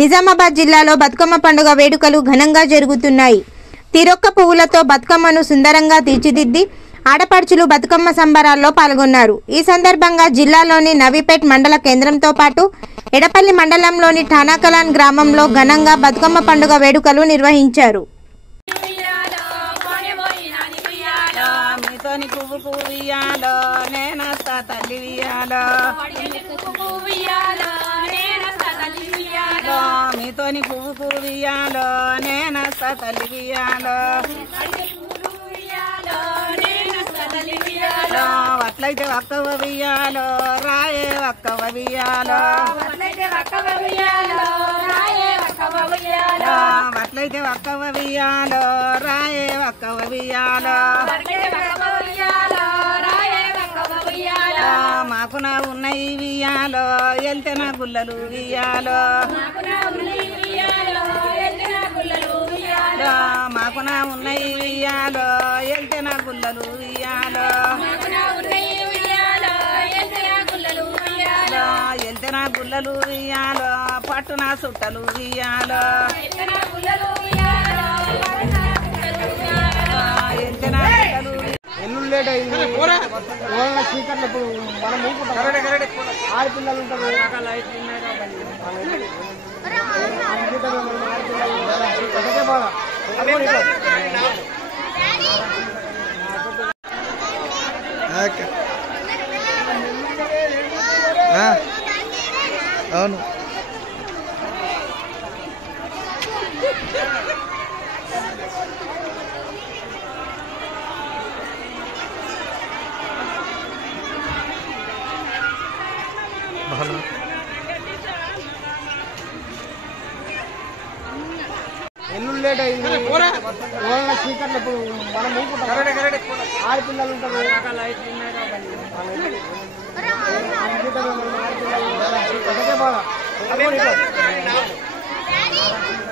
నిజామాబాద్ జిల్లాలో బతుకమ్మ పండుగ వేడుకలు ఘనంగా జరుగుతున్నాయి. తిరొక్క పువ్వులతో బతుకమ్మను సుందరంగా తీర్చిదిద్ది ఆడపడుచులు బతుకమ్మ సంబరాల్లో పాల్గొన్నారు. ఈ సందర్భంగా జిల్లాలోని నవీపేట్ మండల కేంద్రంతో పాటు ఎడపల్లి మండలంలోని ఠానాకలాన్ గ్రామంలో ఘనంగా బతుకమ్మ పండుగ వేడుకలు నిర్వహించారు. మీతోని పువ్వు పూవియాలో నేనస్తా తల్లి వియాలో అట్లయితే ఒక్కవ వియాలో రాయే ఒక్కవ వియాలో అట్లయితే ఒక్కవ వియాలో రాయే ఒక్కవ వియాలో మాకు నా ఉన్నాయి వియాలో వెళ్తే నా గుల్లలు వియాలో మాకు నా ఉన్నాయి వియాలో వెళ్తే నా గుల్లలు వియాలో వెళ్తే నా గుల్లలు వియాలో పట్టు నా చుట్టలు వియాలో వెళ్తే నా గుల్లలు ఎల్లుండి లేట్ అయింది. చీకట్లు ఇప్పుడు మనం ఆడపిల్లలు ఉంటారు. అవును ఎల్లుండి లేట్ అయింది. చీకట్లు ఇప్పుడు మనం ఆడపిల్లలు ఉంటారు. ఆడపిల్లలు